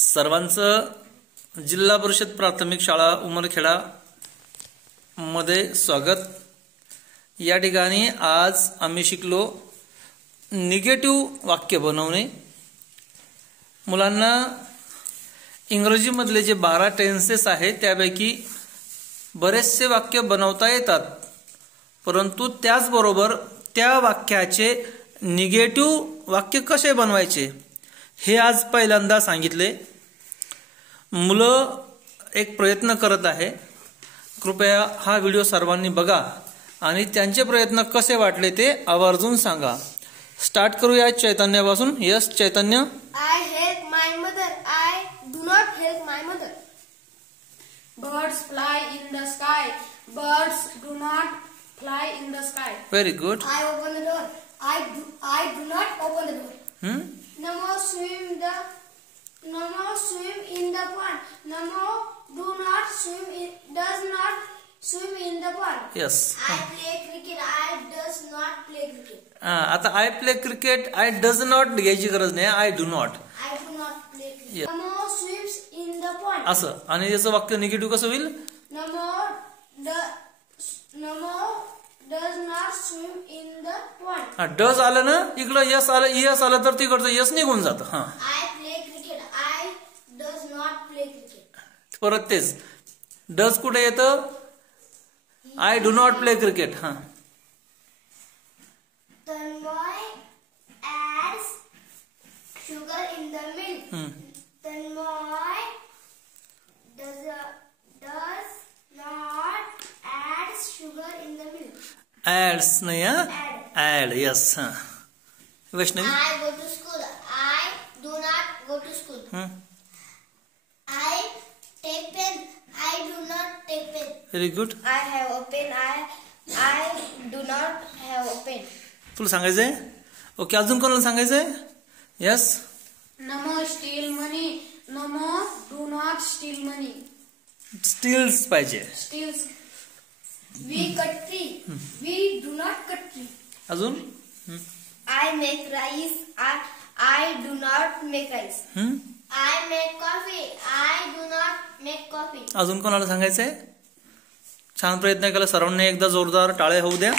सर्वांचं जिल्हा परिषद प्राथमिक शाळा उमरखेडा मध्ये स्वागत। या ठिकाणी आज आम्ही शिकलो निगेटिव्ह वाक्य बनवणे। मुलांना इंग्रजी मधले जे 12 टेन्सेस आहेत त्यापैकी बरेचसे वाक्य बनवता येतात, परंतु त्याचबरोबर त्या वाक्याचे निगेटिव्ह वाक्य कसे बनवायचे हे आज पहिल्यांदा सांगितले। मुलं एक प्रयत्न करत आहे, कृपया हा व्हिडिओ सर्वांनी बघा आणि त्यांचे प्रयत्न कसे वाटले ते आवर्जून सांगा। स्टार्ट करूया चैतन्यापासून। Yes Chaitanya. I help my mother. I do not help my mother. Birds fly in the sky. Birds do not fly in the sky. Very good. I open the door. I do not open the door. Namo swim in the pond. Namo does not swim in the pond. Yes. I play cricket. I does not play cricket. आता I play cricket. I does not घ्यायची गरज नाही, I do not. I do not play cricket. Yes. Namo swims in the pond. असं आणि याचं वाक्य negative कसं होईल? Namo does not swim in the pond. Does आलं ना, इकडं यस आलं तर तिकडचं यस निघून जातं। I play cricket. I does not play cricket. परत तेच डज कुठे येतं? I do not play cricket. Tanmoy adds sugar in the milk. Tanmoy does not add sugar in the milk. Adds नाही add yes Vaishnavi. I go to school. I do not go to school. I take pen. I do not take pen. Very good. I have a pen. I do not have a pen. तुला सांगायचंय? Okay, अजून कोणाला सांगायचंय? Yes. Namo steal money. Namo do not steal money. Steals पाहिजे। Steals. We cut tree. We do not cut tree. अजून I make rice. I do not make rice. I make coffee. I do not make coffee. अजून कोणाला सांगायचंय? छान प्रयत्न केला सर्वांनी, एकदा जोरदार टाळ्या होऊ द्या।